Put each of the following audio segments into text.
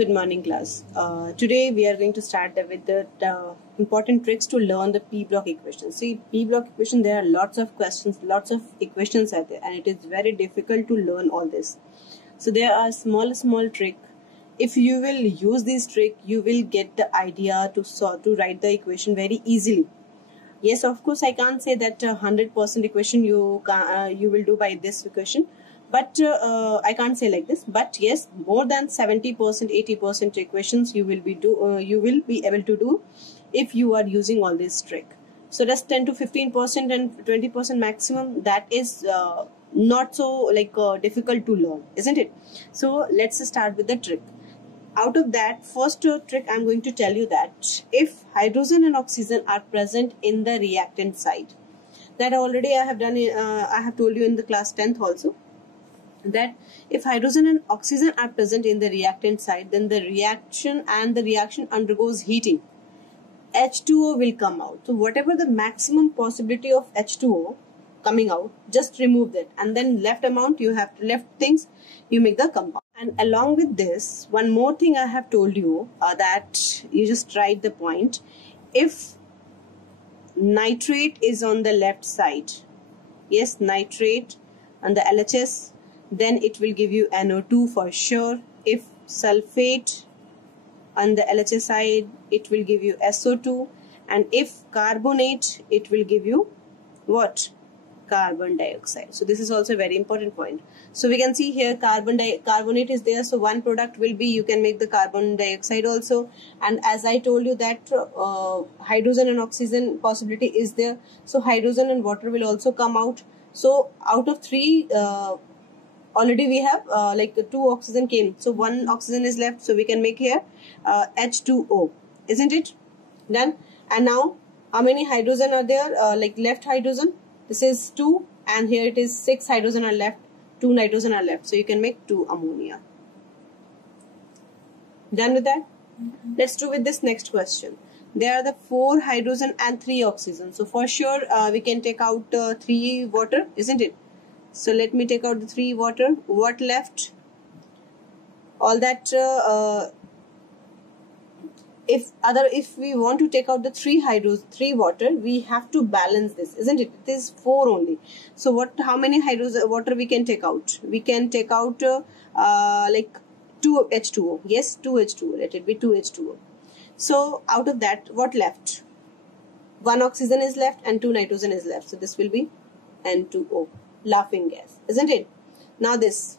Good morning, class. Today we are going to start with the important tricks to learn the P block equation. See, P block equation, there are lots of questions, lots of equations are there, and it is very difficult to learn all this. So there are small trick. If you will use this trick, you will get the idea to write the equation very easily. Yes, of course, I can't say that 100% equation you will do by this equation. But I can't say like this. But yes, more than 70%, 80% equations you will be able to do if you are using all this trick. So just 10 to 15% and 20% maximum. That is not so difficult to learn, isn't it? So let's start with the trick. Out of that, first trick I'm going to tell you that if hydrogen and oxygen are present in the reactant side, that already I have done. I have told you in the class 10th also, that if hydrogen and oxygen are present in the reactant side, then the reaction undergoes heating. H2O will come out. So whatever the maximum possibility of H2O coming out, just remove that, and then left things you make the compound. And along with this, one more thing I have told you, that you just write the point. If nitrate is on the left side, yes, nitrate on the LHS, then it will give you NO2 for sure. If sulfate on the LHS side, it will give you SO2, and if carbonate, it will give you what? Carbon dioxide. So this is also a very important point. So we can see here carbonate is there, so one product will be, you can make the carbon dioxide also. And as I told you that hydrogen and oxygen possibility is there, so hydrogen and water will also come out. So out of three, already we have two oxygen came, so one oxygen is left, so we can make here H2O, isn't it? Done. And now how many hydrogen are there? Left hydrogen, this is 2, and here it is 6 hydrogen are left, 2 nitrogen are left, so you can make 2 ammonia. Done with that? Let's do with this next question. There are the 4 hydrogen and 3 oxygen, so for sure we can take out 3 water, isn't it? So let me take out the 3 water. What left? All that. If we want to take out the 3 water, we have to balance this, isn't it? It is 4 only. So how many water we can take out? We can take out 2 H2O. Yes, 2 H2O. Let it be 2 H2O. So out of that, what left? 1 oxygen is left and 2 nitrogen is left. So this will be N2O. Laughing gas, isn't it? Now this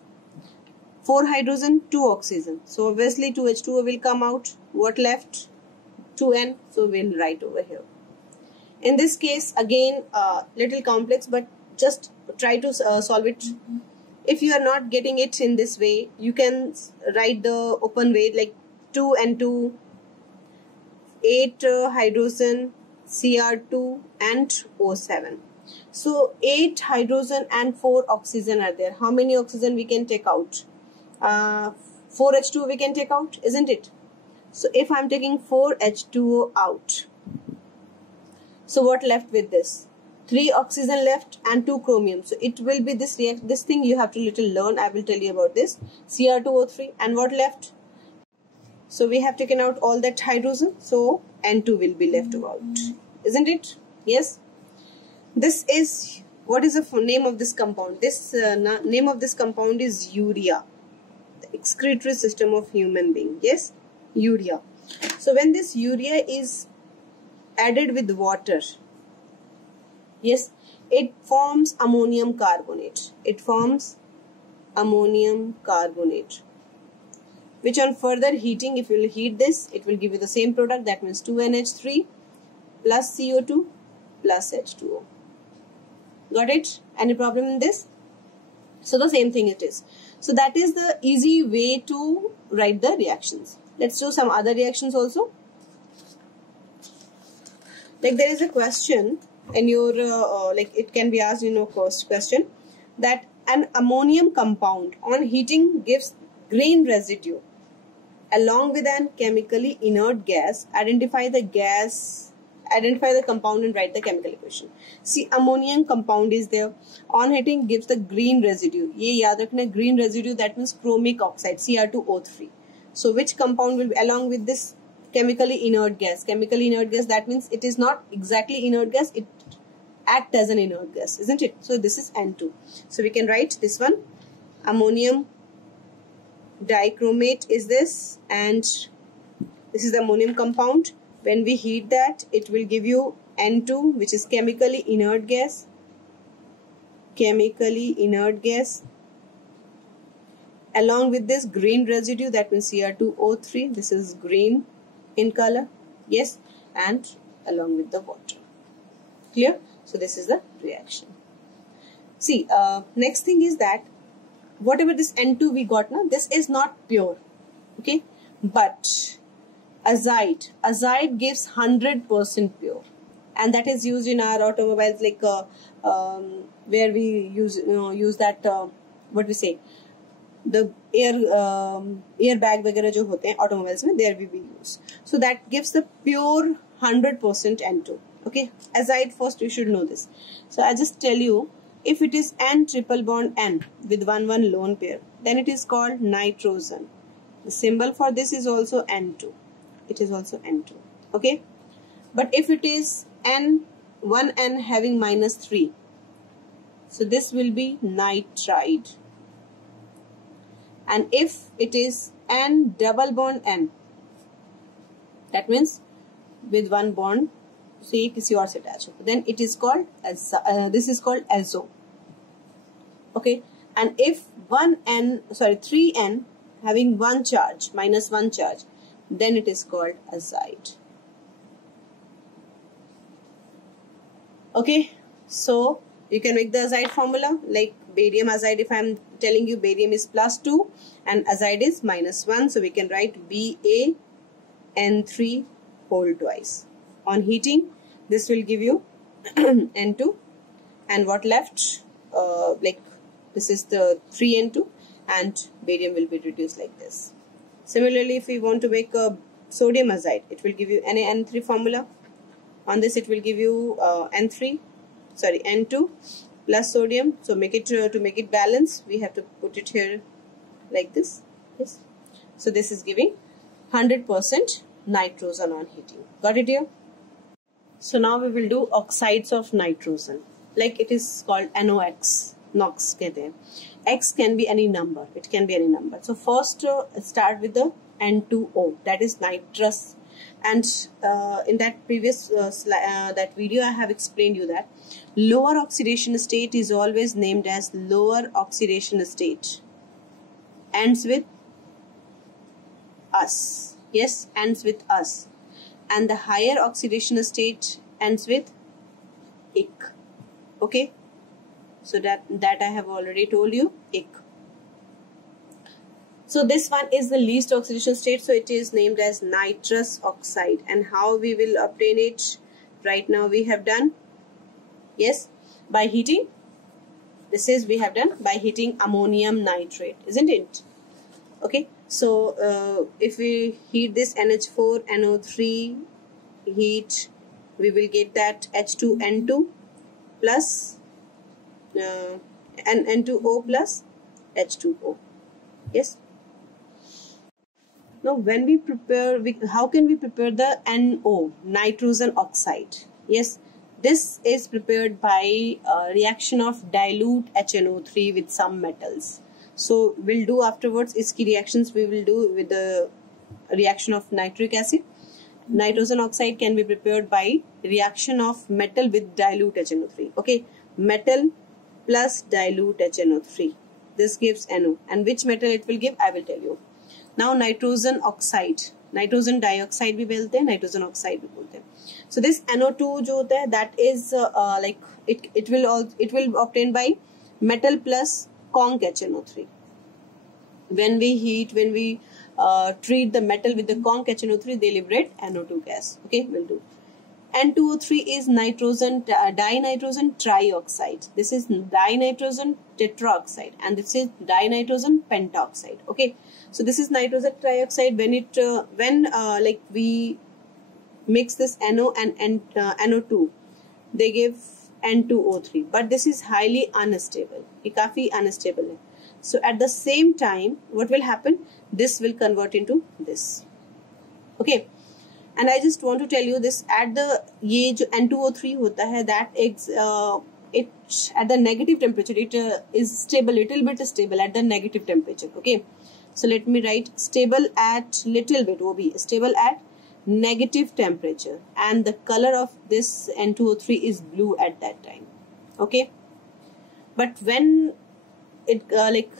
4 hydrogen, 2 oxygen, so obviously 2 H2O will come out. What left? 2N, so we'll write over here. In this case again little complex, but just try to solve it. If you are not getting it in this way, you can write the open way, like 2 and 2, 8 hydrogen, Cr2 and O7. So 8 hydrogen and 4 oxygen are there. How many oxygen we can take out? 4 H2O we can take out, isn't it? So if I'm taking 4 H2O out, so what left with this? 3 oxygen left and 2 chromium. So it will be this thing you have to little learn. I will tell you about this. Cr2O3, and what left? So we have taken out all that hydrogen, so N2 will be left out, isn't it? Yes. This is, what is the name of this compound? This name of this compound is urea, the excretory system of human being. Yes, urea. So when this urea is added with water, yes, it forms ammonium carbonate. It forms ammonium carbonate, which on further heating, if you will heat this, it will give you the same product. That means 2NH3 plus CO2 plus H2O. Got it? Any problem in this? So the same thing it is. So that is the easy way to write the reactions. Let's do some other reactions also. Like there is a question in your, it can be asked in your first question, that an ammonium compound on heating gives green residue along with an chemically inert gas. Identify the compound and write the chemical equation. See, ammonium compound is there. On heating gives the green residue. ये याद रखना, green residue, that means chromic oxide, Cr2O3. So which compound will be along with this chemically inert gas? Chemically inert gas, that means it is not exactly inert gas, it acts as an inert gas, isn't it? So this is N2. So we can write this one, ammonium dichromate is this, and this is the ammonium compound. When we heat that, it will give you N2, which is chemically inert gas. Chemically inert gas. Along with this green residue, that means Cr2O3. This is green in color. Yes, and along with the water. Clear? So this is the reaction. See, next thing is that whatever this N2 we got now, this is not pure. Okay, but azide gives 100% pure, and that is used in our automobiles, like where we use that what we say, the airbag वगैरह जो होते हैं automobiles में, there we use. So that gives the pure 100% N2. Okay, azide, first you should know this. So I just tell you, if it is N triple bond N with 1 lone pair, then it is called nitrogen. The symbol for this is also N2. It is also N2. Okay, but if it is one N having -3, so this will be nitride. And if it is N double bond N, that means with 1 bond, so ये किसी और से attach हो, then it is called this is called azo. Okay, and if 3N having 1 charge, -1 charge, then it is called azide. Okay, so you can make the azide formula like barium azide. If I am telling you barium is +2 and azide is -1, so we can write BaN3 whole twice. On heating, this will give you N2, and what left, like this is the 3N2, and barium will be reduced like this. Similarly, if we want to make a sodium azide, it will give you NaN3 formula. On this, it will give you N2 plus sodium. So make it to make it balance, we have to put it here like this. Yes. So this is giving 100% nitrogen on heating. Got it here? So now we will do oxides of nitrogen. Like it is called NOx. NOx कहते हैं. X can be any number. It can be any number. So first start with the N2O. That is nitrous. And in that previous that video, I have explained you that lower oxidation state is always named as lower oxidation state. Ends with us. Yes, ends with us. And the higher oxidation state ends with ic. Okay, so that I have already told you, ic. So this one is the least oxidation state, so it is named as nitrous oxide. And how we will obtain it? Right now we have done, yes, by heating. This is we have done by heating ammonium nitrate, isn't it? Okay, so if we heat this NH4NO3 heat, we will get that H2N2 plus N2O plus H2O. Yes. Now when we prepare, how can we prepare the NO, nitrogen oxide? Yes, this is prepared by reaction of dilute HNO3 with some metals. So we'll do afterwards, iski reactions we will do with the reaction of nitric acid. Nitrogen oxide can be prepared by reaction of metal with dilute HNO3. Okay, metal plus dilute HNO3. This gives NO. And which metal it will give, I will tell you. Now nitrogen oxide, nitrogen dioxide भी बोलते हैं, nitrogen oxide भी बोलते हैं. So this NO2 जो होता है, that is like it will obtained by metal plus conc HNO3. When we heat, when we treat the metal with the conc HNO3, they liberate NO2 gas. Okay, we'll do. N2O3 is nitrogen dinitrogen trioxide. This is dinitrogen tetraoxide, and this is dinitrogen pentaoxide. Okay, so this is nitrogen trioxide. When it like we mix this NO and NO2, they give N2O3. But this is highly unstable. ये काफी unstable है. So at the same time, what will happen? This will convert into this. Okay. And I just want to tell you this, at the ये जो N2O3 होता है, that it at the negative temperature, it is stable, little bit stable at the negative temperature. Okay. So let me write stable at little bit, वो भी stable at negative temperature, and the color of this N2O3 is blue at that time. Okay. But when it like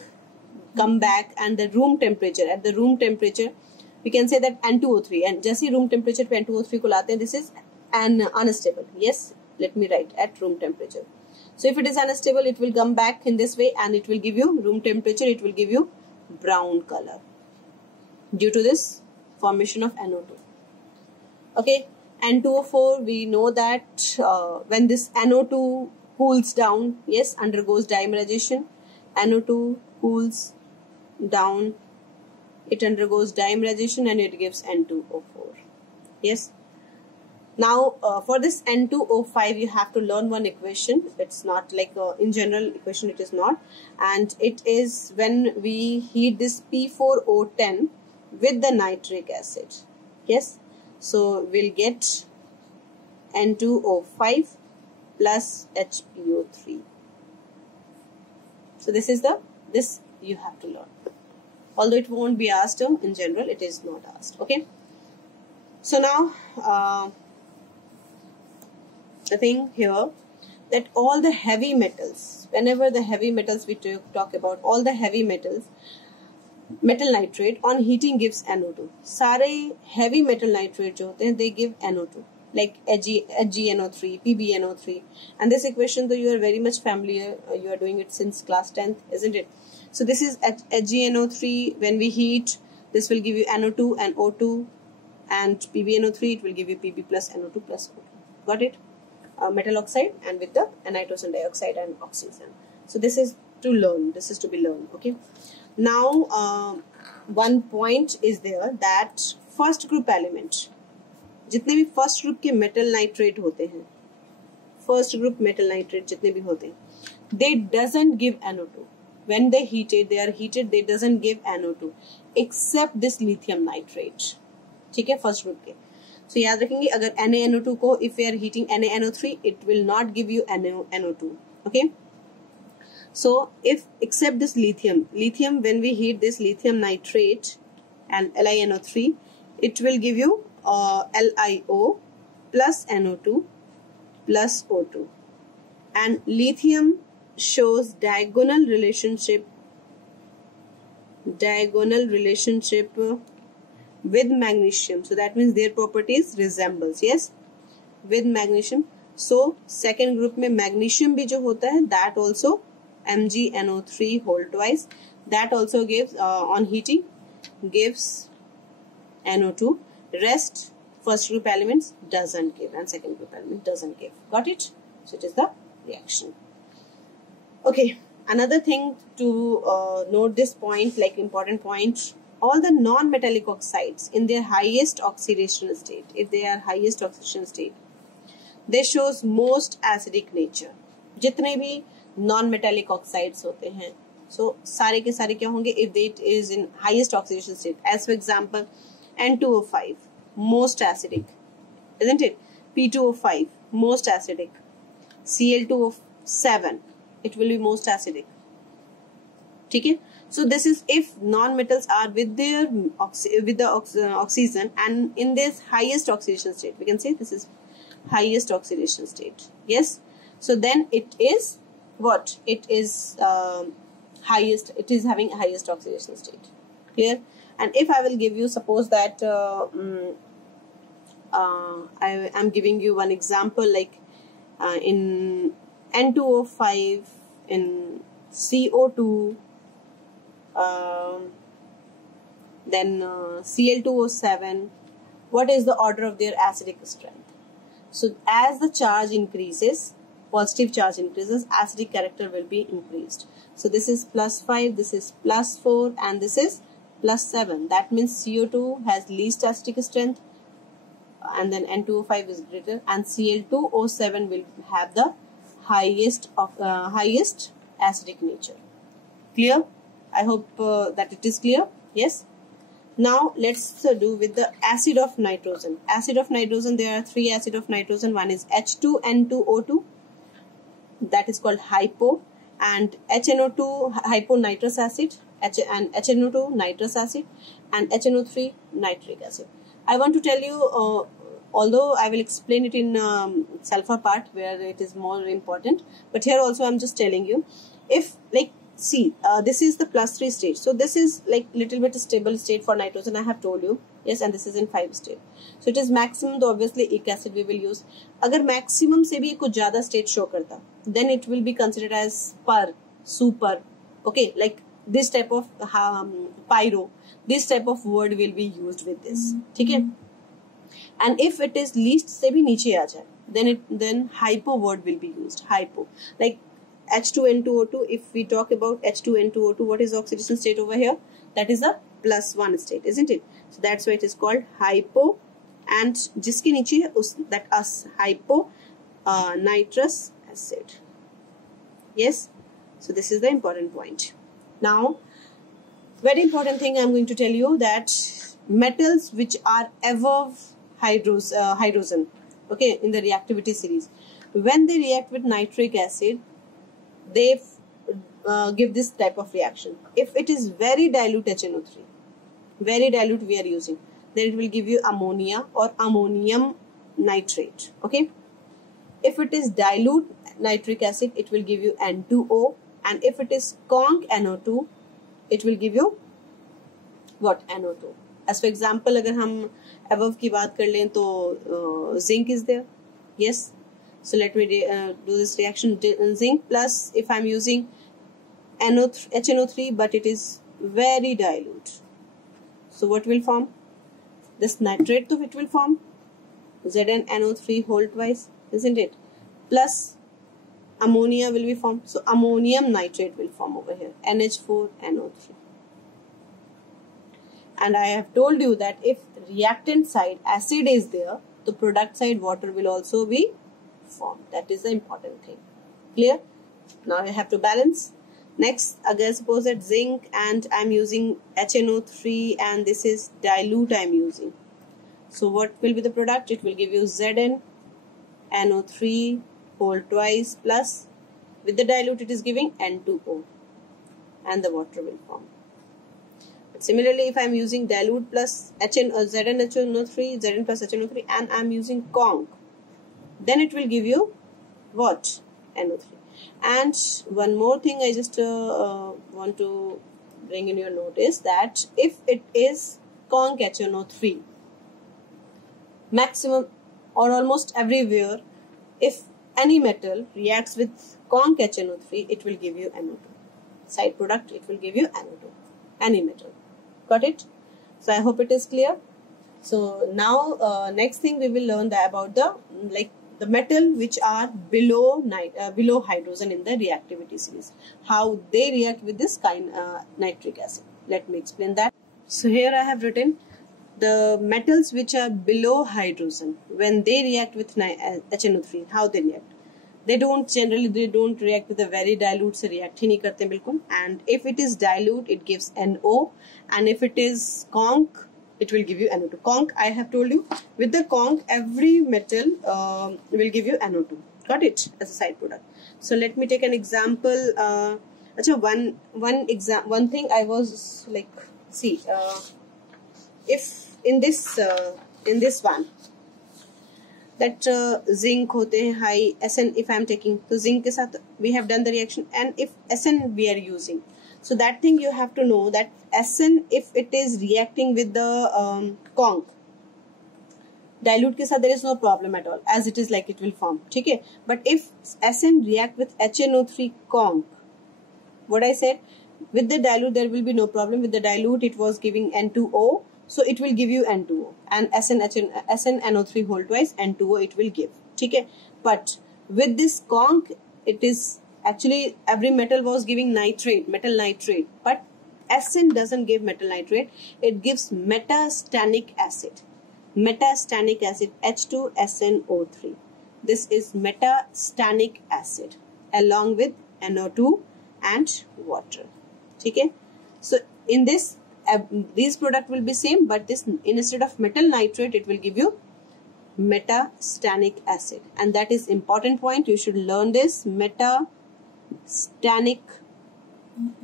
come back and the room temperature, at the room temperature, we can say that N2O3, and जैसे room temperature पे N2O3 को लाते हैं, this is an unstable. Yes, let me write at room temperature. So if it is unstable, it will come back in this way and it will give you room temperature, it will give you brown color due to this formation of NO2. Okay, N2O4, we know that when this NO2 cools down, yes, undergoes dimerization, NO2 cools down, it undergoes dimerization and it gives N2O4. Yes. Now for this N2O5, you have to learn one equation. It's not like in general equation, it is not, and it is when we heat this P4O10 with the nitric acid. Yes. So we'll get N2O5 plus HPO3. So this is this you have to learn. Although it won't be asked in general, it is not asked. Okay. So now the thing here, that all the heavy metals, whenever the heavy metals we talk about, all the heavy metals, metal nitrate on heating gives NO2. सारे heavy metal nitrate जो होते हैं, they give NO2, like HgNO3, PbNO3. And this equation, though you are very much familiar, you are doing it since class 10th, isn't it? So this is HgNO3. When we heat, this will give you NO2 and O2, and PbNO3, it will give you Pb plus NO2 plus O2. Got it? Metal oxide, and with the nitrogen dioxide and oxygen. So this is to learn. This is to be learned. Okay. Now one point is there, that first group element, जितने भी first group के metal nitrate होते हैं, first group metal nitrate जितने भी होते हैं, they doesn't give NO2. When they are heated, they doesn't give NO2 except this lithium nitrate. ठीक है, first group के. So याद रखेंगे, अगर NaNO2 को, if we are heating NaNO3, it will not give you NO2. Okay. So if except this lithium, when we heat this lithium nitrate and LiNO3, it will give you LiO plus NO2 plus O2. And lithium shows diagonal relationship with magnesium. So that means their properties resembles, yes, with magnesium. So second group में magnesium भी जो होता है, that also MgNO3 whole twice, that also gives on heating gives NO2. Rest first group elements doesn't give, and second group element doesn't give. Got it? So it is the reaction. Okay, another thing to note this point, like important point, all the non-metallic oxides in their highest oxidation state, if they are highest oxidation state, they shows most acidic nature. जितने भी non-metallic oxides होते हैं, so सारे के सारे क्या होंगे if it is in highest oxidation state. As for example, N2O5 most acidic, isn't it? P2O5 most acidic, Cl2O7 it will be most acidic. ठीक है? So this is if non-metals are with their oxygen and in this highest oxidation state. We can say this is highest oxidation state. Yes. So then it is what? It is highest. It is having highest oxidation state. Clear? And if I will give you, suppose that I am giving you one example, like in N2O5, in CO2. Then Cl2O7, what is the order of their acidic strength? So as the charge increases, positive charge increases, acidic character will be increased. So this is +5, this is +4, and this is +7. That means CO2 has least acidic strength, and then N2O5 is greater, and Cl2O7 will have the highest acidic nature. Clear? I hope that it is clear. Yes. Now let's do with the acid of nitrogen. Acid of nitrogen, there are three acid of nitrogen. One is H2N2O2, that is called hypo, and HNO2 hyponitrous acid, and HNO2 nitrous acid, and HNO3 nitric acid. I want to tell you, although I will explain it in sulfur part where it is more important, but here also I'm just telling you, if like see, this is the +3 stage, so this is like little bit stable state for nitrogen, I have told you. Yes, and this is in 5 state, so it is maximum, तो obviously एक acid we will use. अगर maximum से भी कुछ ज़्यादा state show करता, then it will be considered as per, super, okay, like this type of pyro, this type of word will be used with this, ठीक है? And if it is least से भी नीचे आ जाए, then hypo word will be used, hypo, like H2N2O2. If we talk about H2N2O2, what is the oxidation state over here? That is a +1 state, isn't it? So that's why it is called hypo, and जिसके नीचे है that us hypo nitrous acid. Yes, so this is the important point. Now, very important thing I'm going to tell you, that metals which are above hydrogen, okay, in the reactivity series, when they react with nitric acid, they give this type of reaction. If it is very dilute HNO3, very dilute we are using, then it will give you ammonia or ammonium nitrate, okay. If it is dilute nitric acid, it will give you N2O, and if it is conc NO2, it will give you what? NO2. As for example, अगर हम above की बात कर लें तो zinc is there. Yes. So let me do this reaction. Zinc plus, if I'm using HNO3, but it is very dilute. So what will form? This nitrate, so it will form ZnNO3 whole twice, isn't it? Plus ammonia will be formed. So ammonium nitrate will form over here, NH4NO3. And I have told you that if reactant side acid is there, the product side water will also be formed. That is the important thing. Clear? Now I have to balance. Next, again, suppose that zinc and I'm using HNO3 and this is dilute I'm using. So what will be the product? It will give you ZnNO3 whole twice plus, with the dilute it is giving N2O, and the water will form. But similarly, if I'm using dilute plus ZnHNO3, Zn plus HNO3, and I'm using conc, then it will give you what? NO3. And one more thing I just want to bring in your notice, that if it is conc HNO3, maximum or almost everywhere, if any metal reacts with conc HNO3, it will give you NO2. Side product, it will give you NO2. Any metal. Got it? So I hope it is clear. So now next thing we will learn about the metal which are below hydrogen in the reactivity series, how they react with this nitric acid. Let me explain that. So here I have written the metals which are below hydrogen, when they react with HNO3, how they react. They don't react with a very dilute, se react hi nahi karte bilkul. And if it is dilute, it gives NO, and if it is conc, it will give you NO2. Conc, I have told you, with the conc, every metal will give you NO2. Got it? As a side product. So let me take an example. One thing I was like, see, if in this one, that zinc hote hain high SN, if I am taking, so zinc ke sath we have done the reaction, and if SN we are using, so that thing you have to know that SN, if it is reacting with the conc, dilute ke sath there is no problem at all, as it is like it will form, okay? But if SN react with HNO3 conc, what I said, with the dilute there will be no problem. With the dilute it was giving N2O, so it will give you N2O, and SnNO3 whole twice N2O it will give, okay? But with this conc, it is actually every metal was giving metal nitrate, but SN doesn't give metal nitrate, it gives metastannic acid. Metastannic acid, H2SNO3. This is metastannic acid along with NO2 and water. Okay? So in this, these product will be same, but this, instead of metal nitrate, it will give you metastannic acid, and that is important point. You should learn this, metastannic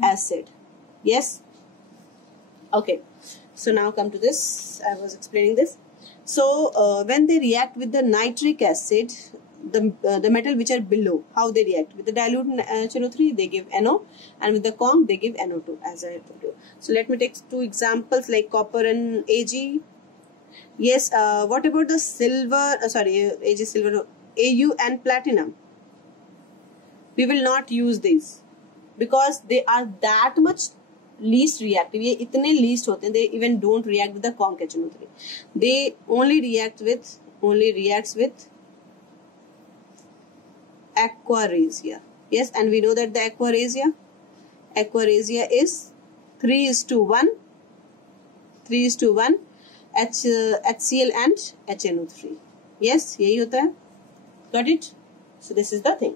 acid. Yes. Okay. So now come to this. I was explaining this. So when they react with the nitric acid, the metal which are below, how they react with the dilute HNO3, they give NO, and with the conc they give NO2, as I told you. So let me take two examples like copper and Ag. Yes. What about the silver? Ag, silver, Au and platinum? We will not use these because they are that much least reactive. ये इतने least होते हैं. They even don't react with the conc HNO3. They only reacts with aquaresia. Yes, and we know that the aquaresia is 3:1 HCl and HNO3. Yes, यही होता है. Got it? So this is the thing.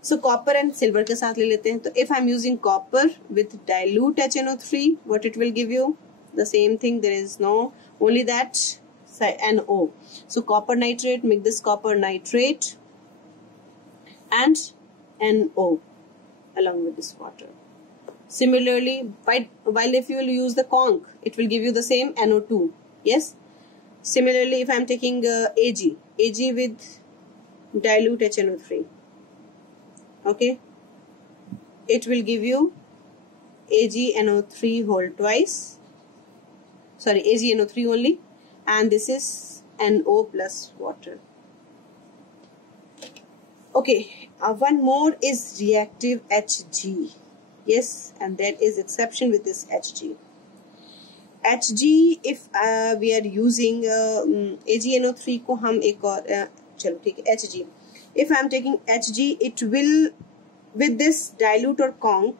So copper and silver के साथ ले लेते हैं. तो if I'm using copper with dilute HNO3, what it will give you? The same thing. There is no, only that NO. So copper nitrate, make this copper nitrate and NO along with this water. Similarly, while if you will use the conc, it will give you the same NO2. Yes. Similarly, if I'm taking Ag with dilute HNO3, okay, it will give you AgNO3 whole twice. Sorry, AgNO3 only, and this is NO plus water. Okay, one more is reactive Hg. Yes, and there is exception with this Hg. Hg, if we are using AgNO3 को हम एक और चलो ठीक है Hg. If I am taking Hg, it will with this dilute और conc,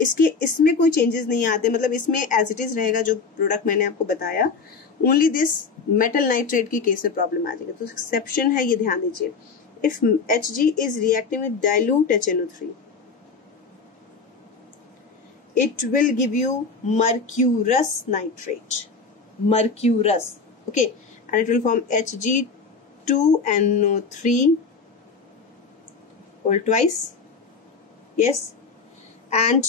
इसमें कोई changes नहीं आते, मतलब इसमें as it is रहेगा जो product मैंने आपको बताया. Only this metal nitrate की case में problem आ जाएगा. तो exception है, ये ध्यान दीजिए. If Hg is reacting with dilute HNO3, it will give you mercurous nitrate. Mercurous. Okay. And it will form Hg2NO3 whole twice. Yes. And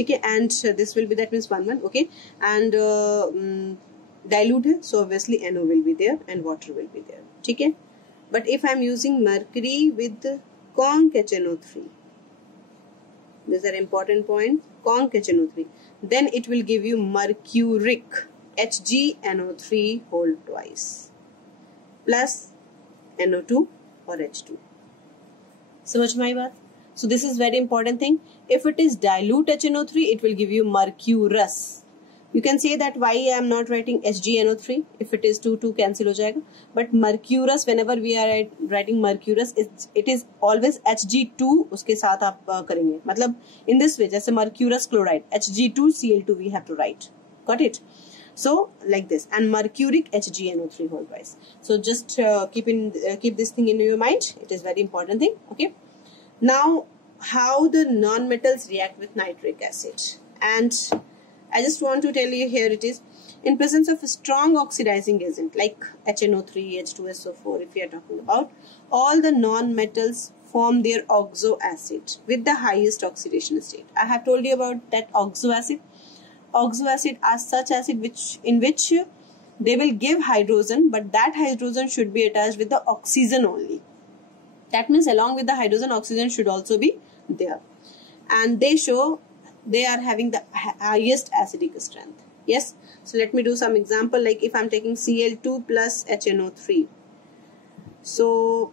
okay, and this will be, that means 1 okay, and dilute है, so obviously NO will be there and water will be there. Okay. But if I am using mercury with conc HNO3, this is an important point, conc HNO3, then it will give you mercuric HgNO3 whole twice plus NO2 or H2. समझ में आई बात? So this is very important thing. If it is dilute HNO3, it will give you mercurous. You can say that why I am not writing HgNO3. If it is 2 cancel हो जाएगा. But mercurous, whenever we are writing mercurous, it is always Hg2 उसके साथ आप करेंगे. मतलब in this way, जैसे mercurous chloride, Hg2Cl2 we have to write. Got it? So like this, and mercuric HgNO3 whole twice. So just keep this thing in your mind. It is very important thing. Okay. Now, how the non-metals react with nitric acid, and I just want to tell you, here it is. In presence of a strong oxidizing agent like HNO3, H2SO4, if we are talking about, all the non-metals form their oxo acid with the highest oxidation state. I have told you about that oxo acid. Oxo acid are such acid in which they will give hydrogen, but that hydrogen should be attached with the oxygen only. That means along with the hydrogen, oxygen should also be there. And they show they are having the highest acidic strength. Yes. So let me do some example, like if I'm taking Cl2 plus HNO3. So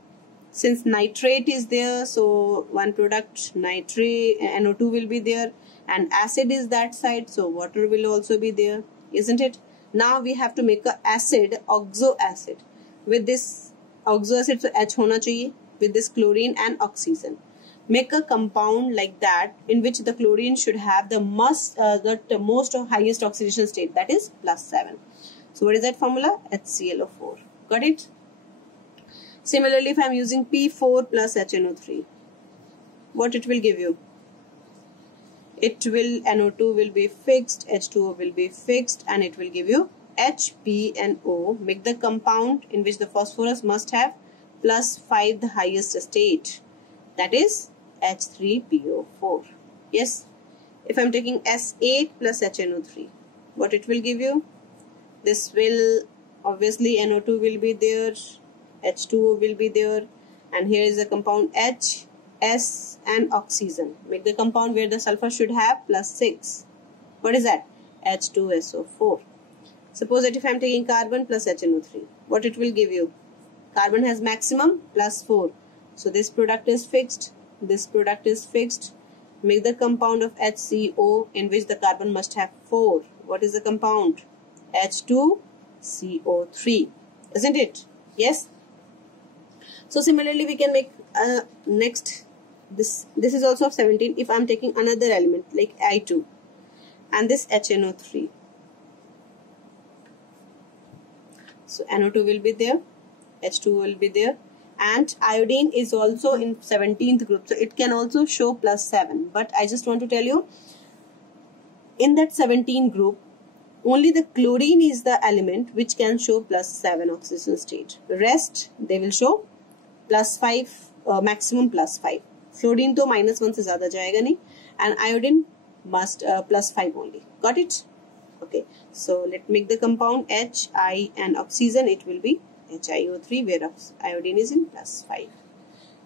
since nitrate is there, so one product nitrate NO2 will be there, and acid is that side, so water will also be there, isn't it? Now we have to make a acid, oxo acid. With this oxo acid, so H होना चाहिए, with this chlorine and oxygen. Make a compound like that in which the chlorine should have the most highest oxidation state, that is +7. So what is that formula? HClO4. Got it? Similarly, if I am using P4 plus HNO3, what it will give you? It will, NO2 will be fixed, H2O will be fixed, and it will give you H, P and O. Make the compound in which the phosphorus must have +5 the highest state, that is H3PO4. Yes. If I am taking S8 plus HNO3, what it will give you? This will, obviously NO2 will be there, H2O will be there, and here is the compound H, S and oxygen. Make the compound where the sulfur should have +6. What is that? H2SO4. Suppose that if I am taking carbon plus HNO3, what it will give you? Carbon has maximum +4. So this product is fixed, this product is fixed. Make the compound of HCO in which the carbon must have 4. What is the compound? H2CO3. Isn't it? Yes. So similarly we can make next, this is also of 17. If I am taking another element like I2 and this HNO3. So NO2 will be there, H2 will be there, and iodine is also in 17th group, so it can also show +7. But I just want to tell you, in that 17 group, only the chlorine is the element which can show +7 oxidation state. The rest they will show +5, maximum +5. Fluorine to -1 से ज़्यादा जाएगा नहीं, and iodine must +5 only. Got it? Okay. So let's make the compound H, I and oxygen. It will be HiO3, where iodine is in +5.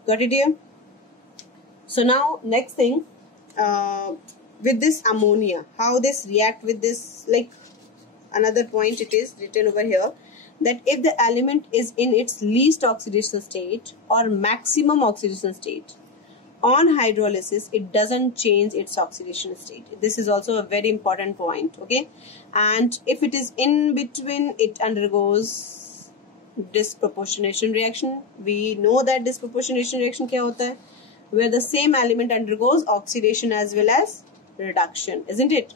Got it here? So now next thing, with this ammonia, how this react with this, like another point it is written over here, that if the element is in its least oxidation state or maximum oxidation state, on hydrolysis it doesn't change its oxidation state. This is also a very important point. Okay, and if it is in between, it undergoes disproportionation reaction. We know that disproportionation reaction क्या होता है? Where the same element undergoes oxidation as well as reduction, isn't it?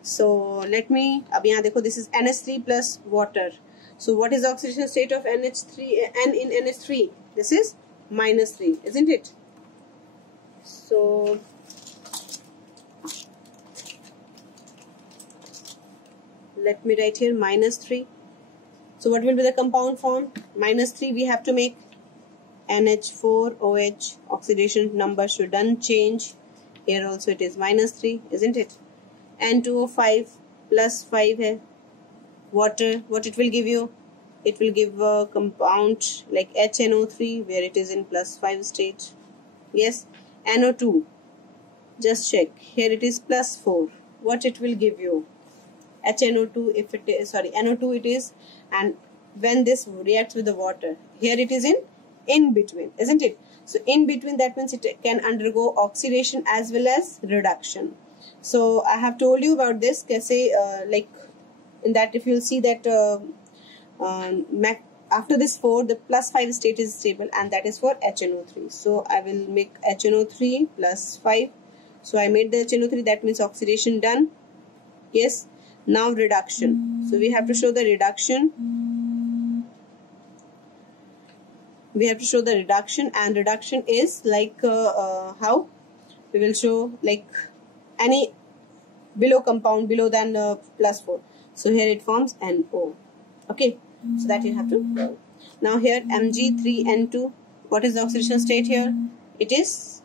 So let me, अब यहाँ देखो, this is NH3 plus water. So what is the oxidation state of NH3? N in NH3? This is -3, isn't it? So let me write here -3. So what will be the compound form? -3 we have to make NH4OH. Oxidation number shouldn't change. Here also it is -3, isn't it? N2O5 +5 है. Water, what it will give you? It will give a compound like HNO3 where it is in +5 state. Yes. NO2, just check. Here it is +4. What it will give you? HNO2, if it is, sorry, NO2 it is, and when this reacts with the water, here it is in between, isn't it? So in between, that means it can undergo oxidation as well as reduction. So I have told you about this, कैसे like in that, if you'll see that after this 4, the +5 state is stable, and that is for HNO3. So I will make HNO3 +5. So I made the HNO3, that means oxidation done. Yes. Now reduction. So we have to show the reduction. We have to show the reduction, and reduction is like how? We will show like any below compound below than +4. So here it forms NO. Okay. So that you have to learn. Now here Mg3N2. What is the oxidation state here? It is,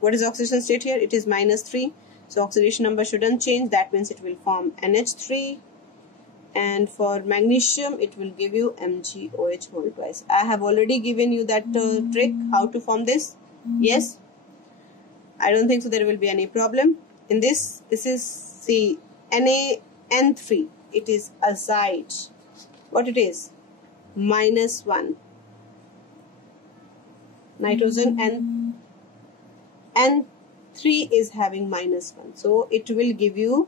what is the oxidation state here? It is -3. So oxidation number shouldn't change. That means it will form NH3. And for magnesium, it will give you MgOH whole twice. I have already given you that trick how to form this. Yes. I don't think so there will be any problem. In this is, see, NaN3. It is azide. What it is? -1. Nitrogen and N3 is having -1. So it will give you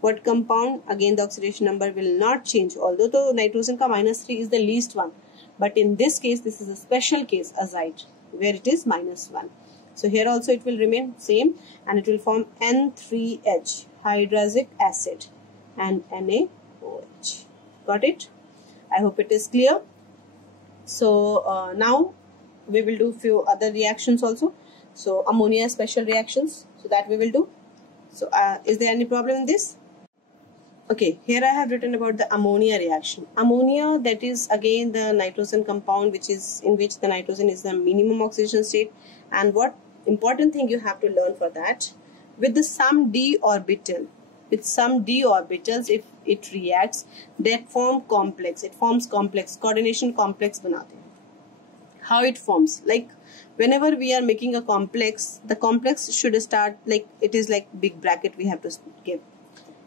what compound? Again, the oxidation number will not change. Although the nitrogen ka -3 is the least one. But in this case, this is a special case, azide, where it is -1. So here also it will remain same, and it will form N3H, hydric acid, and NaOH. Got it? I hope it is clear. So now we will do few other reactions also. So ammonia special reactions, so that we will do. So is there any problem in this? Okay, here I have written about the ammonia reaction. Ammonia, that is again the nitrogen compound in which the nitrogen is the minimum oxidation state. And what important thing you have to learn for that, with some d orbitals, if it reacts, that forms complex coordination complex बनाते हैं. How it forms? Like whenever we are making a complex, the complex should start like, it is like big bracket we have to give,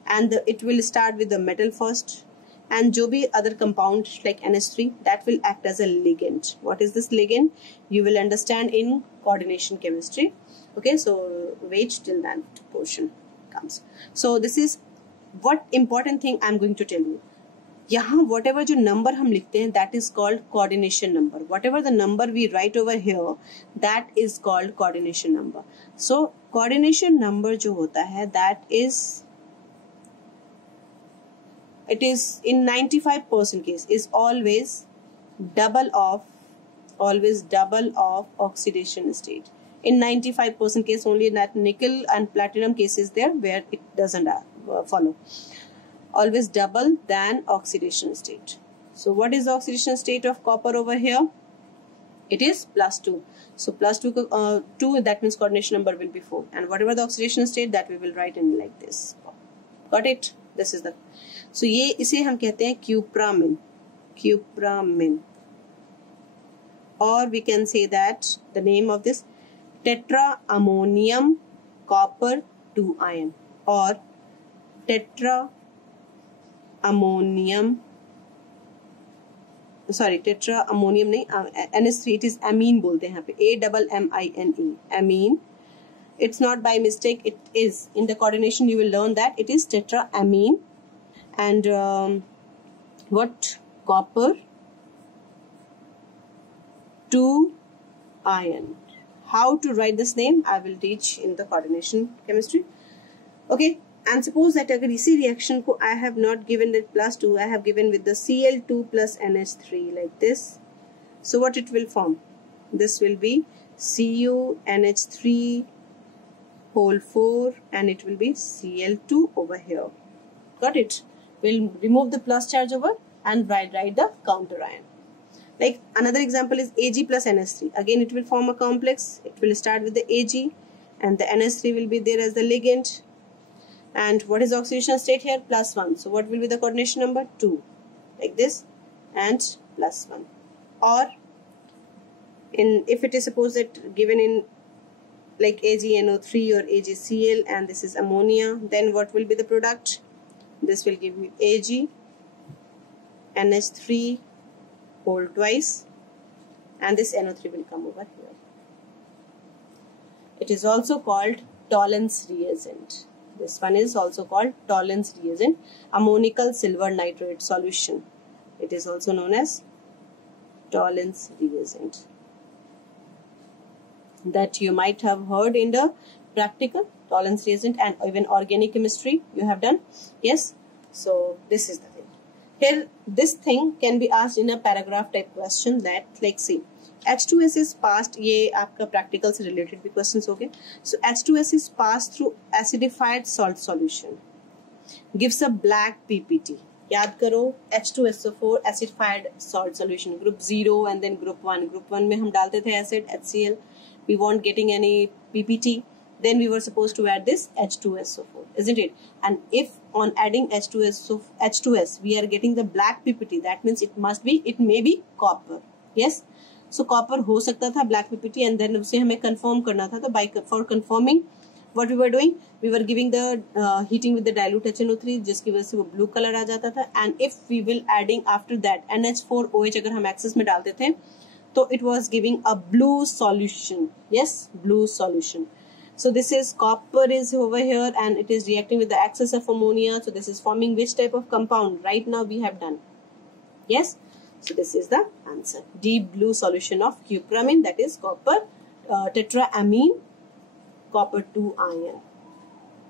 and it will start with the metal first, and jo bhi other compound like NH3, that will act as a ligand. What is this ligand? You will understand in coordination chemistry. Okay, so wait till that portion comes. So this is what important thing I am going to tell you. यहाँ whatever जो number हम लिखते हैं, that is called coordination number. Whatever the number we write over here, that is called coordination number. So coordination number जो होता है, that is, it is in 95% case is always double of oxidation state. In 95% case only, that nickel and platinum case is there where it doesn't follow. Always double than oxidation state. So what is the oxidation state of copper over here? It is +2. So +2 2, that means coordination number will be 4. And whatever the oxidation state, that we will write in like this. Got it? This is the. So ये इसे हम कहते हैं cupramin. Or we can say that the name of this tetra ammonium copper 2 ion, or tetra ammonium नहीं, NH3, it is amine बोलते हैं यहाँ पे, AMMINE, amine. It's not by mistake, it is in the coordination you will learn that it is tetraamine. And what? Copper 2 ion. How to write this name I will teach in the coordination chemistry. Okay, and suppose that अगर इसी reaction को I have not given it +2, I have given with the Cl2 plus NH3 like this. So what it will form? This will be CuNH3 whole 4, and it will be Cl2 over here. Got it? We'll remove the plus charge over and write the counter ion. Like another example is Ag plus NH3. Again it will form a complex. It will start with the Ag, and the NH3 will be there as the ligand. And what is the oxidation state here? +1. So what will be the coordination number? 2. Like this, and +1. Or if it is supposed that given in like AgNO3 or AgCl, and this is ammonia, then what will be the product? This will give you Ag, NH3 whole twice, and this NO3 will come over here. It is also called Tollens reagent. This one is also called Tollens reagent, ammonical silver nitrate solution. It is also known as Tollens reagent. That you might have heard in the practical, Tollens reagent, and even organic chemistry you have done. Yes, so this is the thing. Here this thing can be asked in a paragraph type question, that like see H2S is passed, ये आपका practical से related भी questions हो गए. So H2S is passed through acidified salt solution, gives a black PPT. याद करो H2SO4 acidified salt solution, group 0 and then group 1. Group 1 में हम डालते थे acid HCl. We weren't getting any PPT. Then we were supposed to add this H2SO4, isn't it? And if on adding H2S we are getting the black PPT, that means it may be copper. Yes. So copper हो सकता था black PPT, and then उसे हमें confirm करना था. तो for confirming, what we were doing, we were giving the heating with the dilute HNO3, जिसकी वजह से वो blue color आ जाता था. And if we will adding after that NH4OH अगर हम excess में डालते थे, तो it was giving a blue solution. Yes, blue solution. So this is copper is over here, and it is reacting with the excess of ammonia. So this is forming which type of compound? Right now we have done. Yes. So this is the answer. Deep blue solution of cupramin, that is copper tetraamine copper 2 ion.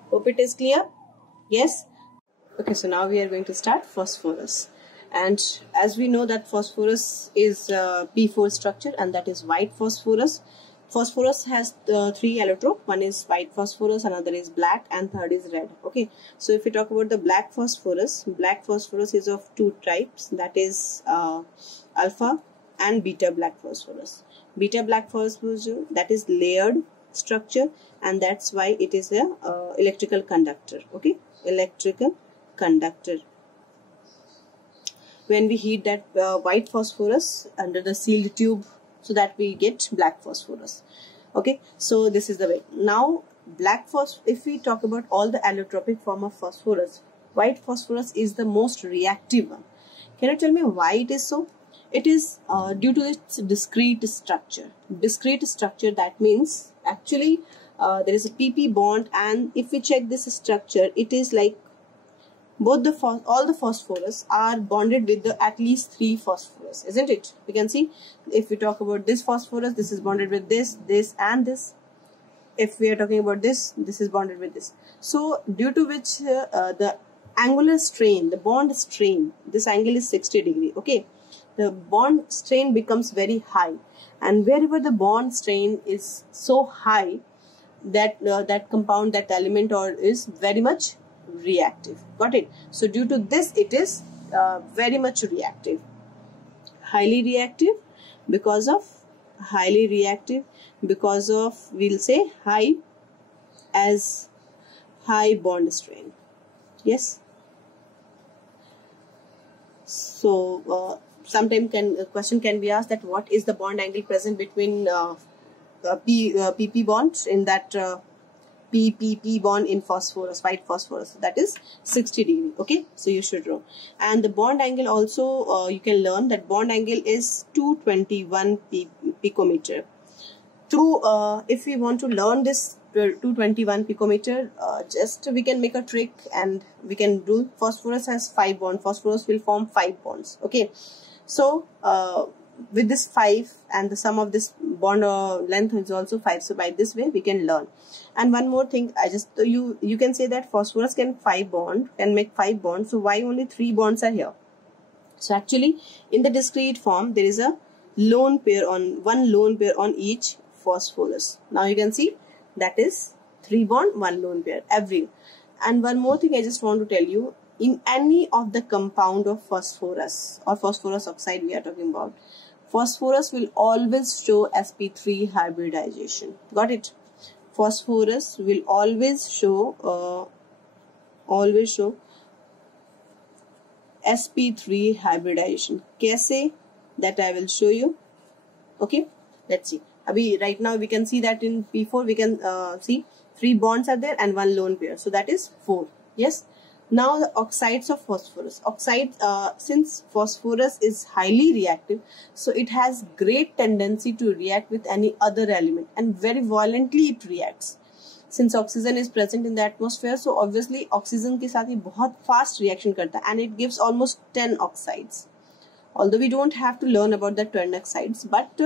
Hope it is clear. Yes. Okay, so now we are going to start phosphorus. And as we know that phosphorus is P4 structure, and that is white phosphorus. Phosphorus has three allotrope. One is white phosphorus, another is black, and third is red. Okay, so if we talk about the black phosphorus is of two types, that is alpha and beta black phosphorus. Beta black phosphorus, that is layered structure, and that's why it is a electrical conductor. Okay, electrical conductor. When we heat that white phosphorus under the sealed tube, so that we get black phosphorus. Okay, so this is the way. Now black phosphorus, if we talk about all the allotropic form of phosphorus, white phosphorus is the most reactive one. Can you tell me why it is so? It is due to its discrete structure. Discrete structure, that means actually there is a PP bond, and if we check this structure, it is like both all the phosphorus are bonded with the at least 3 phosphorus, isn't it? We can see if we talk about this phosphorus, this is bonded with this, this, and this. If we are talking about this, this is bonded with this. So due to which the angular strain, the bond strain, this angle is 60 degree. Okay, the bond strain becomes very high, and wherever the bond strain is so high, that that compound, that element, or is very much reactive. Got it? So due to this, it is very much reactive, highly reactive, because of we'll say high bond strain. Yes. So sometimes a question can be asked that what is the bond angle present between PP bonds in that PP bond in phosphorus, white phosphorus, that is 60 degree. Okay, so you should know. And the bond angle also you can learn that bond angle is 221 picometer. If we want to learn this 221 picometer, just we can make a trick, and we can do, phosphorus has 5 bonds. Phosphorus will form 5 bonds. Okay, so with this 5, and the sum of this bond length is also 5, so by this way we can learn. And one more thing, you can say that phosphorus can make 5 bonds, so why only 3 bonds are here? So actually in the discrete form there is a one lone pair on each phosphorus. Now you can see that is 3 bond, 1 lone pair every. And one more thing I just want to tell you, in any of the compound of phosphorus or phosphorus oxide we are talking about, phosphorus will always show sp3 hybridization. Got it? Phosphorus will always show sp3 hybridization. Kaise? That I will show you. Okay, let's see. Right now we can see that in P4 we can see 3 bonds are there and 1 lone pair, so that is 4. Yes. Now the oxides of phosphorus. Oxides, since phosphorus is highly reactive, so it has great tendency to react with any other element, and very violently it reacts. Since oxygen is present in the atmosphere, so obviously oxygen के साथ ये बहुत fast reaction करता है, and it gives almost 10 oxides. Although we don't have to learn about the 10 oxides, but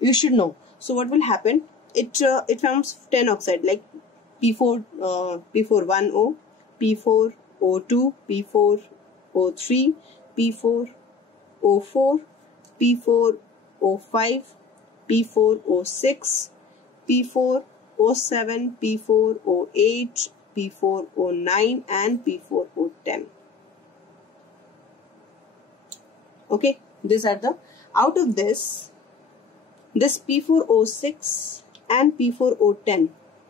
you should know. So what will happen? It forms 10 oxide, like P410, P4O2, P4O3, P4O4, P4O5, P4O6, P4O7, P4O8, P4O9, and P4O10. Okay, these are the, out of this P4O6 and P4O10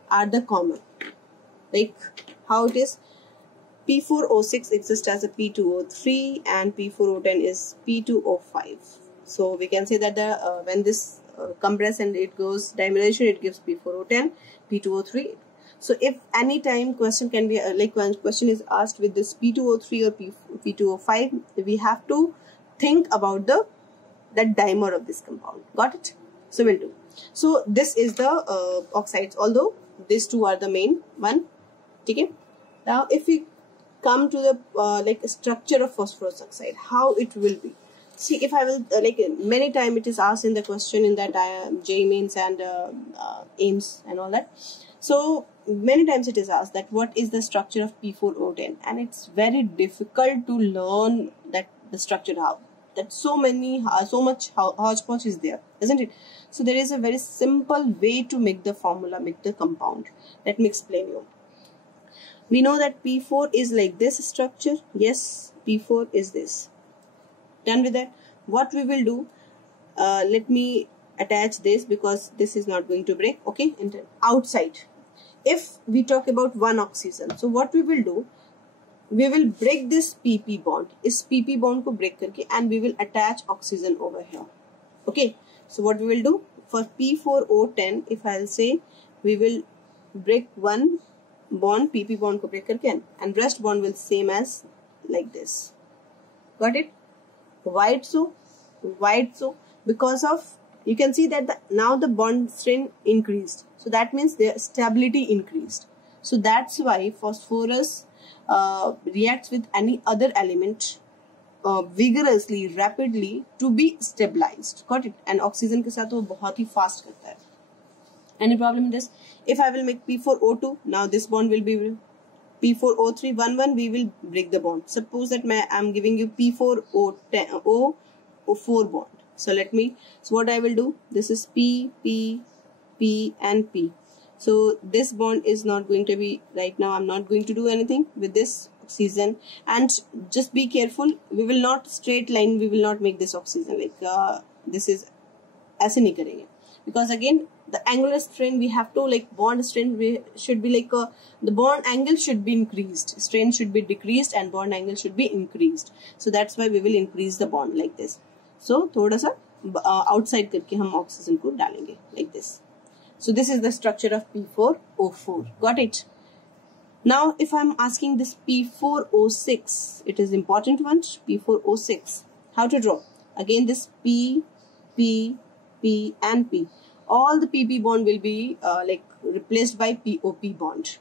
are the common. Like how it is, P4O6 exists as a P2O3 and P4O10 is P2O5. So we can say that the when this compress and it goes dimerization, it gives P4O10, P2O3. So if any time question can be like when question is asked with this P2O3 or P2O5, we have to think about that dimer of this compound. Got it? So we'll do. So this is the oxides, although these two are the main one. Okay. Now if we come to the like structure of phosphorus oxide, how it will be. See, if I will like many times it is asked in the question in that JEE Mains and AIMS and all that. So many times it is asked that what is the structure of P4O10, and it's very difficult to learn that the structure how that so much hodgepodge is there, isn't it? So there is a very simple way to make the formula, make the compound. Let me explain you. We know that P4 is like this structure. Yes, P4 is this. Done with that. What we will do, let me attach this because this is not going to break. Okay, and then outside, if we talk about one oxygen, so what we will do, we will break this PP bond, इस PP bond को break करके, and we will attach oxygen over here. Okay, so what we will do for P4O10, if I'll say, we will break one bond, PP bond को break करके, and rest bond will same as like this. Got it? Why so? Why so? Because of, you can see that now the bond strain increased, so that means the stability increased. So that's why phosphorus reacts with any other element vigorously, rapidly to be stabilized. Got it? And oxygen के साथ वो बहुत ही fast करता है. Any problem in this? If I will make P4O2, now this bond will be P4O3, 1 we will break the bond. Suppose that I am giving you P4O10 O4 bond. So let me, so what I will do, this is P, P, P and P. So this bond is not going to be, right now I'm not going to do anything with this oxygen, and just be careful, we will not straight line, we will not make this oxygen like this is ऐसे नहीं करेंगे, because again the angular strain we have to, like bond strain we should be like the bond angle should be increased, strain should be decreased and bond angle should be increased. So that's why we will increase the bond like this. So थोड़ा सा outside करके हम oxygen को डालेंगे like this. So this is the structure of P4O4. Got it? Now if I am asking this P4O6, it is important one, P4O6. How to draw? Again this P, P, P and P. All the PP bond will be like replaced by POP bond.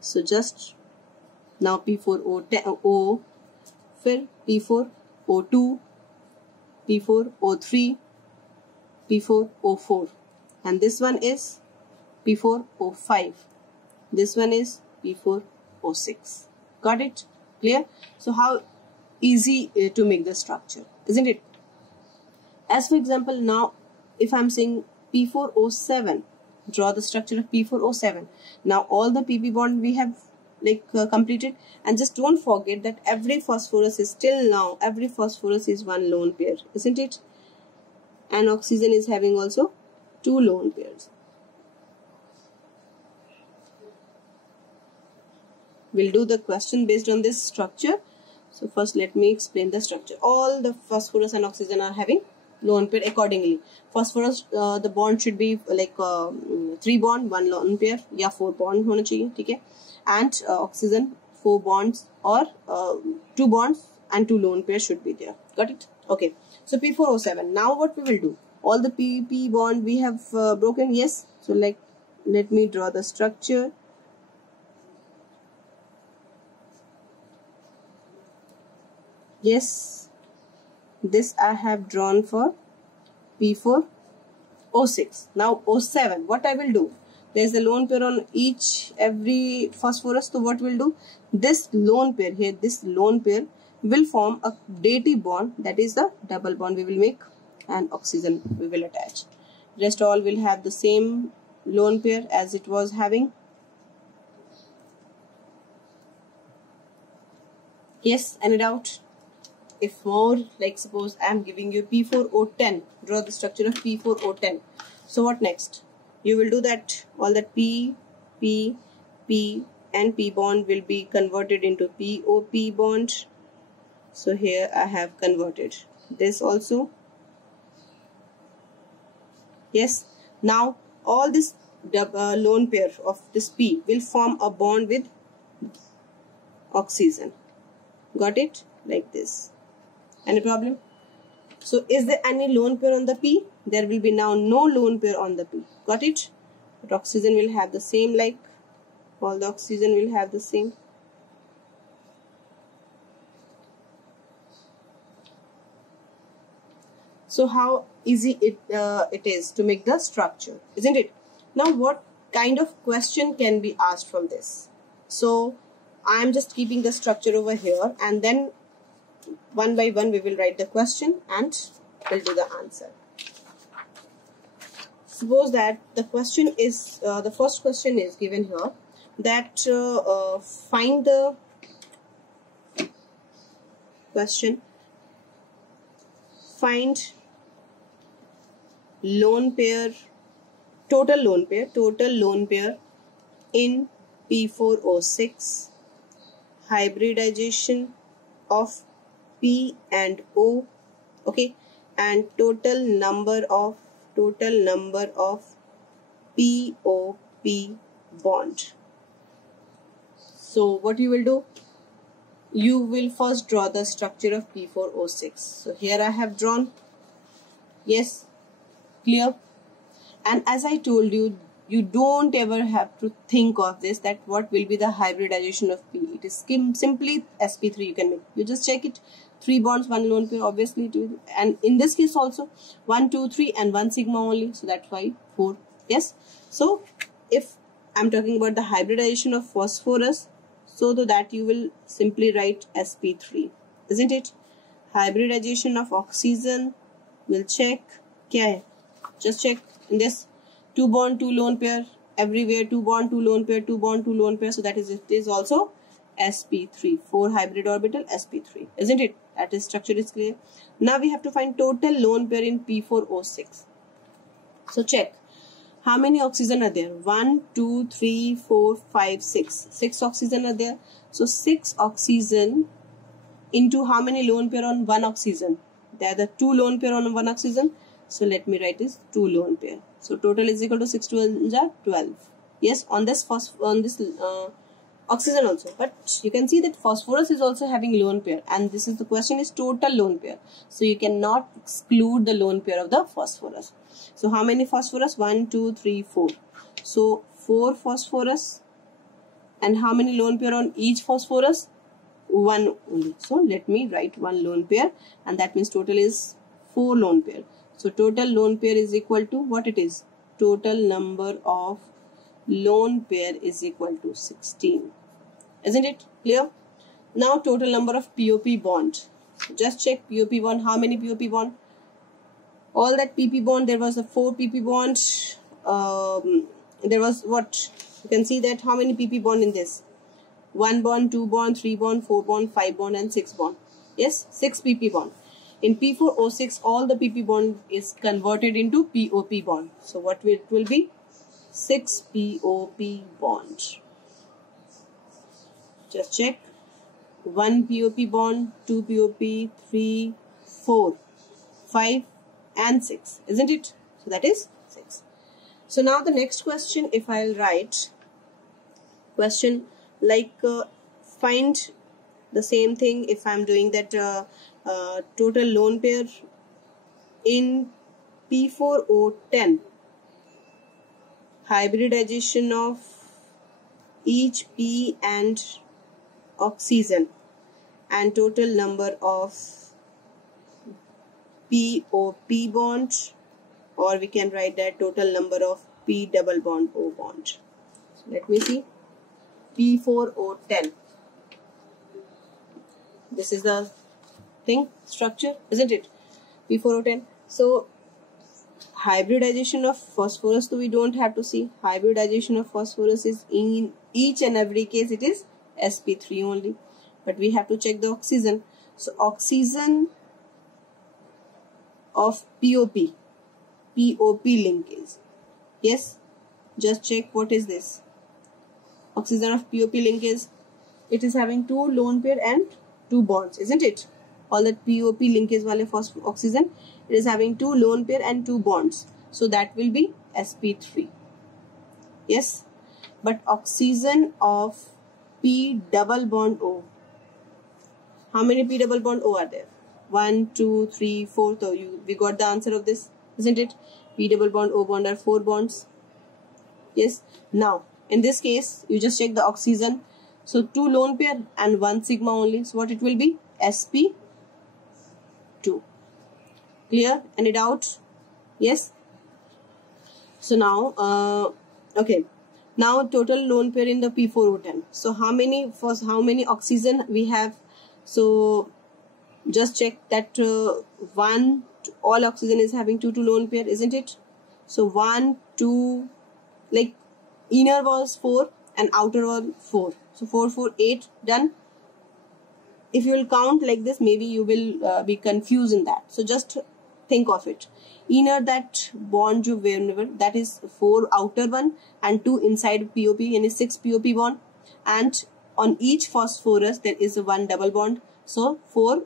So just now P4O10, फिर P4O2, P4O3, P4O4, and this one is P4O5. This one is P4O6. Got it? Clear? So how easy to make the structure, isn't it? As for example, now if I'm saying P4O7, draw the structure of P4O7. Now all the PP bond we have like completed, and just don't forget that every phosphorus is still now, every phosphorus is one lone pair, isn't it? And oxygen is having also two lone pairs. We'll do the question based on this structure. So first let me explain the structure. All the phosphorus and oxygen are having lone pair accordingly. Phosphorus the bond should be like 3 bond 1 lone pair या 4 bond होना चाहिए, ठीक है? And oxygen 4 bonds or 2 bonds and 2 lone pairs should be there. Got it? Okay. So P4O7. Now what we will do? All the PP bond we have broken. Yes. So like let me draw the structure. Yes. This I have drawn for P4O6. Now O7. What I will do? There is a lone pair on every phosphorus. So what we'll do? This lone pair here, this lone pair will form a dative bond, that is the double bond we will make, and oxygen we will attach. Rest all will have the same lone pair as it was having. Yes, any doubt? If more, like suppose I am giving you P4O10, draw the structure of P4O10. So what next? You will do that, all that P, P, P and P bond will be converted into POP bond. So here I have converted this also. Yes. Now all this lone pair of this P will form a bond with oxygen. Got it? Like this. Any problem? So is there any lone pair on the P? There will be now no lone pair on the P. Got it? But oxygen will have the same, like all the oxygen will have the same. So how easy it is to make the structure, isn't it? Now what kind of question can be asked from this? So I am just keeping the structure over here, and then one by one we will write the question and we'll do the answer. Suppose that the question is, the first question is given here, that find the question, find lone pair, total lone pair in P4O6, hybridization of P and O, okay, and total number of POP bond. So what you will do? You will first draw the structure of P4O6. So here I have drawn. Yes, clear? And as I told you, you don't ever have to think of this, that what will be the hybridization of P. It is simply sp3 you can make. You just check it. 3 bonds, 1 lone pair, obviously it will, and in this case also 1, 2, 3 and 1 sigma only, so that's why 4. Yes, so if I'm talking about the hybridization of phosphorus, so that you will simply write sp3, isn't it? Hybridization of oxygen, we'll check kya hai, just check in this 2 bond 2 lone pair, everywhere 2 bond 2 lone pair, 2 bond 2 lone pair, so that is, it is also sp3, 4 hybrid orbital sp3, isn't it? That is, structure is clear. Now we have to find total lone pair in P4O6. So check how many oxygen are there. 1, 2, 3, 4, 5, 6. 6 oxygen are there. So 6 oxygen into how many lone pair on 1 oxygen? There are the 2 lone pair on 1 oxygen. So let me write this 2 lone pair. So total is equal to 6 to 12. Yes, on this oxygen also, but you can see that phosphorus is also having lone pair, and this is, the question is total lone pair, so you cannot exclude the lone pair of the phosphorus. So how many phosphorus? 1, 2, 3, 4. So 4 phosphorus, and how many lone pair on each phosphorus? 1 only. So let me write 1 lone pair, and that means total is 4 lone pair. So total lone pair is equal to what it is? Total number of lone pair is equal to 16. Isn't it clear? Now total number of POP bond. Just check POP bond. How many POP bond? All that PP bond, there was a 4 PP bond. There was what? You can see that how many PP bond in this? 1 bond, 2 bond, 3 bond, 4 bond, 5 bond and 6 bond. Yes, 6 PP bond. In P4O6, all the PP bond is converted into POP bond. So what it will be? 6 POP bond. Just check. 1 POP bond, 2 POP, 3, 4, 5 and 6. Isn't it? So that is 6. So now the next question, if I'll write question like find the same thing, if I'm doing that total lone pair in P4O10, hybridization of each P and oxygen, and total number of POP bond, or we can write that total number of P double bond O bond. So let me see. P4O10. This is the thing, structure, isn't it? P4O10. So hybridization of phosphorus, so we don't have to see. Hybridization of phosphorus is in each and every case it is sp3 only, but we have to check the oxygen. So oxygen of POP linkage. Yes, just check what is this. Oxygen of POP linkage, it is having 2 lone pair and 2 bonds, isn't it? All that POP linkage wale oxygen, it is having 2 lone pair and 2 bonds, so that will be sp3. Yes, but oxygen of P double bond O, how many P double bond O are there? 1, 2, 3, 4. So we got the answer of this, isn't it? P double bond O bond are 4 bonds. Yes. Now in this case you just check the oxygen. So 2 lone pair and 1 sigma only. So what it will be? sp2. Clear? Any doubt? Yes. So now okay. Now total lone pair in the P4O10. So how many oxygen we have? So Just check that all oxygen is having 2 lone pair, isn't it? So 1, 2, like inner was 4 and outer was 4. So 4, 4, 8, done. If you will count like this, maybe you will be confused in that. So just think of it. Inner that bond jo whenever, that is 4 outer one and 2 inside POP, and 6 POP bond. And on each phosphorus there is a 1 double bond. So 4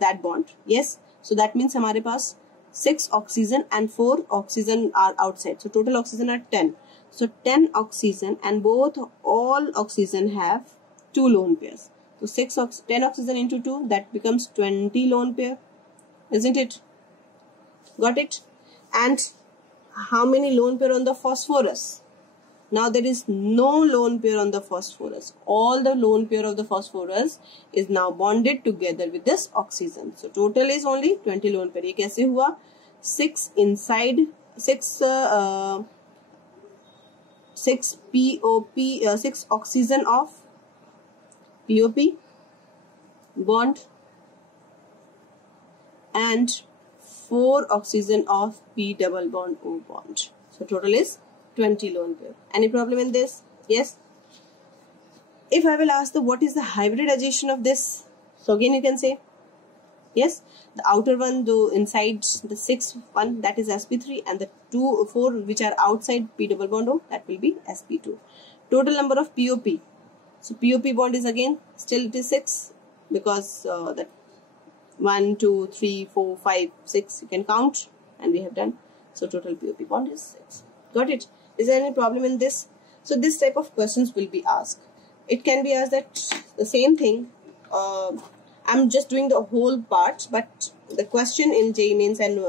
that bond. Yes. So that means हमारे पास 6 oxygen and 4 oxygen are outside. So total oxygen are 10. So 10 oxygen, and all oxygen have 2 lone pairs. So 10 oxygen into 2, that becomes 20 lone pair, isn't it? Got it? And how many lone pair on the phosphorus? Now there is no lone pair on the phosphorus. All the lone pair of the phosphorus is now bonded together with this oxygen. So total is only 20 lone pair. ये कैसे हुआ? 6 inside, 6 oxygen of POP bond and 4 oxygen of P double bond O bond. So total is 20 lone pair. Any problem in this? Yes. If I will ask what is the hybridization of this? So again you can say yes. The outer one, though inside the 6th one, that is sp3, and the 4 which are outside P double bond O, that will be sp2. Total number of POP. So POP bond is again still it is 6 because that 1, 2, 3, 4, 5, 6 you can count, and we have done. So total POP bond is 6. Got it? Is there any problem in this? So this type of questions will be asked. It can be asked that the same thing. I'm just doing the whole part, but the question in JEE Mains and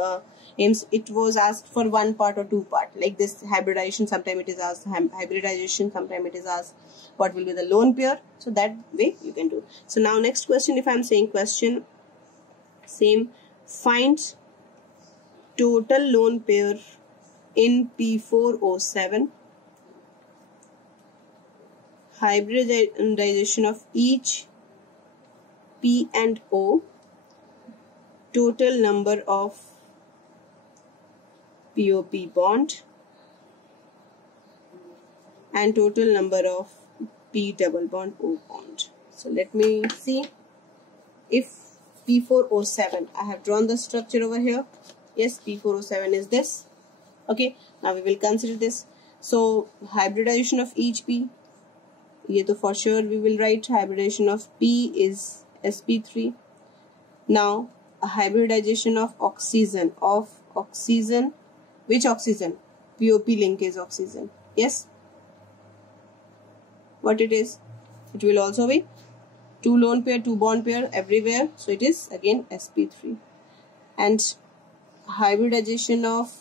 AIMS, it was asked for 1 part or 2 part. Like this hybridization, sometimes it is asked hybridization, sometimes it is asked what will be the lone pair. So that way you can do. So now next question, if I'm saying question same, find total lone pair in P4O7, hybridization of each P and O, total number of POP bond and total number of P double bond O bond. So let me see. If P4O7, I have drawn the structure over here. Yes, P4O7 is this. Okay, now we will consider this. So hybridization of each P, ये तो for sure we will write hybridization of P is sp3. Now a hybridization of oxygen, which oxygen? POP linkage oxygen. Yes, what it is? It will also be 2 lone pair, 2 bond pair everywhere. So it is again sp3. And hybridization of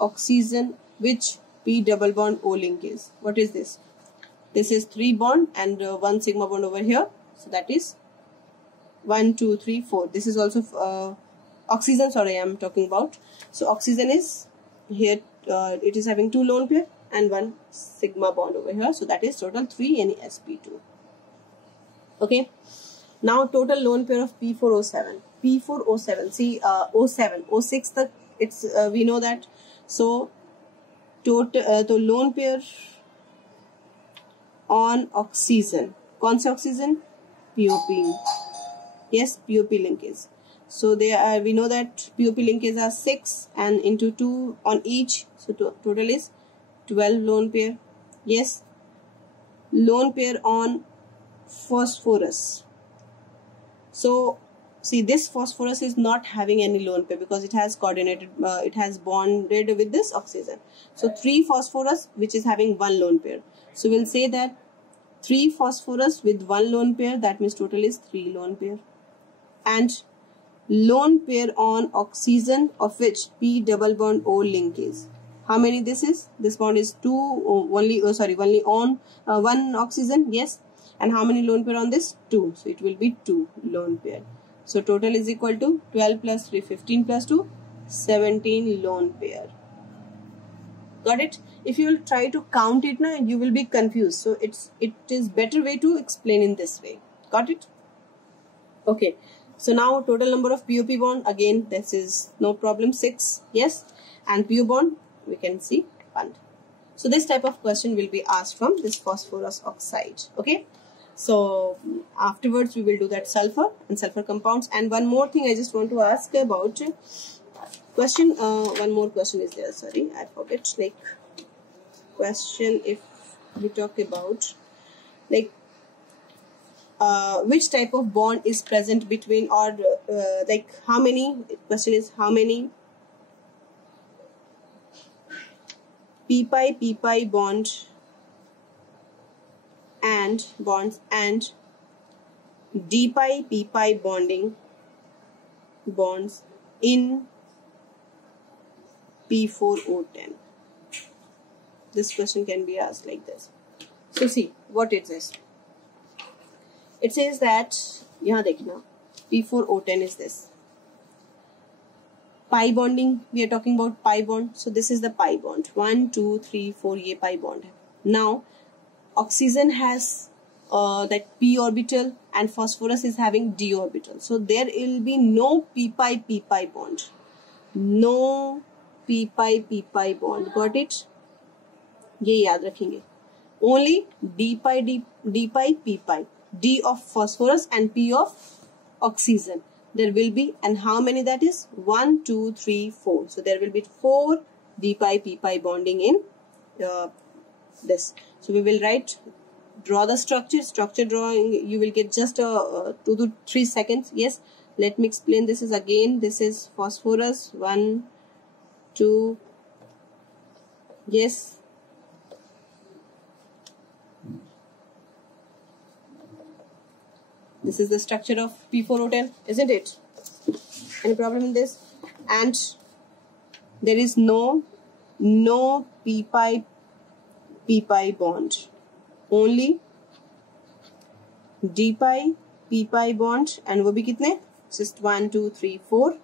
oxygen, which P double bond O linkage. What is this? This is 3 bond and 1 sigma bond over here. So that is 1, 2, 3, 4. This is also oxygen. Sorry, I am talking about. So oxygen is here. It is having 2 lone pair and 1 sigma bond over here. So that is total 3 any sp2. Okay. Now total lone pair of P4O7. P4O7. See O7, O6. It's we know that. So total the lone pair on oxygen. कौन से oxygen? POP. Yes, POP linkage. So they are, we know that POP linkage are 6 and into 2 on each. So total is 12 lone pair. Yes. Lone pair on phosphorus. So see, this phosphorus is not having any lone pair because it has coordinated, it has bonded with this oxygen. So 3 phosphorus which is having 1 lone pair. So we'll say that 3 phosphorus with 1 lone pair, that means total is 3 lone pair. And lone pair on oxygen of which P double bond O linkage. How many this is? This bond is 2 only, only on 1 oxygen. Yes. And how many lone pair on this? 2. So it will be 2 lone pair. So total is equal to 12 plus 3, 15 plus 2, 17 lone pair. Got it? If you will try to count it now, you will be confused. So it is better way to explain in this way. Got it? Okay. So now total number of POP bond, again this is no problem, 6, yes, and PO bond we can see 1. So this type of question will be asked from this phosphorus oxide. Okay, so afterwards we will do that sulfur and sulfur compounds. And one more thing I just want to ask about question, one more question is there, sorry I forget, like question if we talk about like which type of bond is present between, or like how many, question is how many p-pi bond and bonds and d-pi p-pi bonding bonds in P4O10. This question can be asked like this. So see what it says. It says that यहाँ देखना P4O10 is this. Pi bonding, we are talking about pi bond. So this is the pi bond. 1, 2, 3, 4 ये pi bond है. Now oxygen has that p orbital and phosphorus is having d orbital. So there will be no p-pi p-pi bond. No p-pi p-pi bond. Got it? ये याद रखेंगे. Only d-pi d-pi p-pi. D of phosphorus and P of oxygen. There will be, and how many that is? 1, 2, 3, 4. So there will be 4 d-pi p-pi bonding in this. So we will write, draw the structure drawing. You will get just 2 to 3 seconds. Yes, let me explain. This is again, this is phosphorus 1, 2. Yes. This is the structure of P4O10, isn't it? Any problem in this? And there is no p-pi p-pi bond. Only d-pi p-pi bond. And वो भी कितने? Just 1, 2, 3, 4.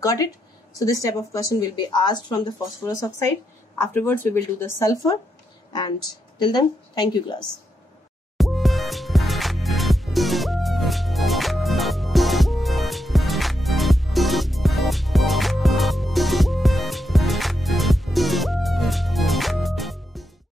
Got it? So this type of question will be asked from the phosphorus oxide. Afterwards we will do the sulfur. And till then, thank you class.